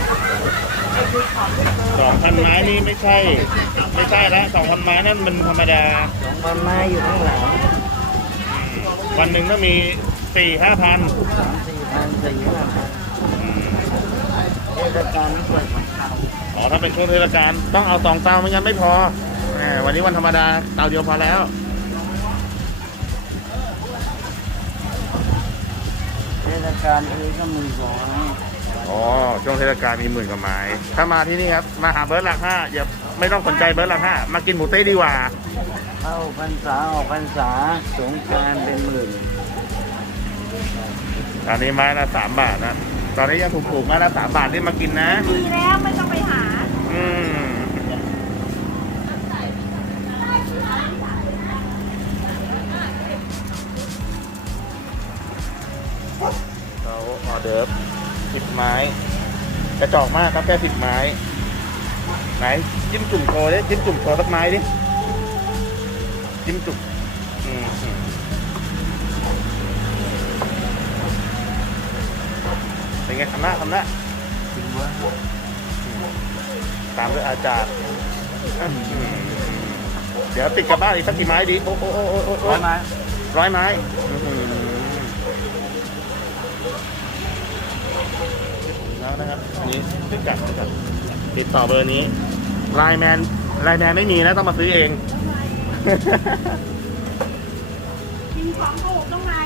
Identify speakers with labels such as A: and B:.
A: 2,000 ไม้นี่ไม่ใช่แล้ว2,000 ไม้นั่นมันธรรมดา
B: 2,000 ไม้อยู่ข้างหลัง
A: วันหนึ่งก็มี 4-5,000
B: 3-4,000 4,500เทศกาลนี้เปิดของเขา
A: อ๋อถ้าเป็นช่วงเทศกาลต้องเอา2 เตาไม่งั้นไม่พอวันนี้วันธรรมดาเตาเดียวพอแล้ว
B: เทศกาลก็มี200
A: อ๋อช่วงเทศกาลมี10,000 กว่าไม้ถ้ามาที่นี่ครับมาหาเบิร์ดหลัก 5อย่าไม่ต้องสนใจเบิร์ดหลัก 5มากินหมูเต้ดีกว่า
B: เข้าพรรษาออกพรรษาสงกรานต์เป็นหมื่น
A: ตอนนี้ไม้ละ3 บาทนะตอนนี้ยังถูกๆไม้ละ3 บาทที่มากินนะ
C: ดีแล้วไม่ต้องไปหา
A: เราออเดิร์ฟ10 ไม้กระจอกมากครับแค่10 ไม้ไหนจิ้มจุ่มโชว์ดิจิ้มจุ่มโชว์สักไม้ดิจิ้มจุ่มเป็นไงทำหน้าตามด้วยอาจารย์เดี๋ยวติดกับบ้านอีกสักกี่ไม้ดีโอ้
B: 100 ไม้
A: 100 ไม้แล้วนะครับนี่ติดต่อเบอร์นี้ไลน์แมนไม่มีนะต้องมาซื้อเอง
C: กินของถูกต้องมา